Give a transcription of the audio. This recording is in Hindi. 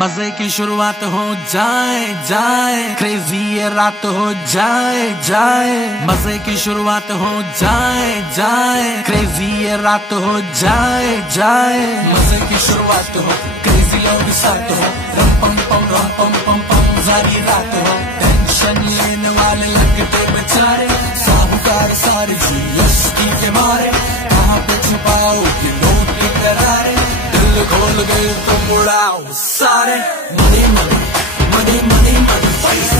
मजे की शुरुआत हो जाए जाए, क्रेजी ये रात हो जाए जाए। मजे की शुरुआत हो जाए जाए, क्रेजी ये रात हो जाए जाए। मजे की शुरुआत हो, क्रेजी और साथ हो, रम पम पम रम पम पम पम सारी रात हो। टेंशन लेने वाले लगते बेचारे, साहूकार सारे जीएसटी के मारे। कहाँ पे छुपाओ कि नोट के करारे, दिल खोल गए तो मुड़ाओ सारे। Money money money money money.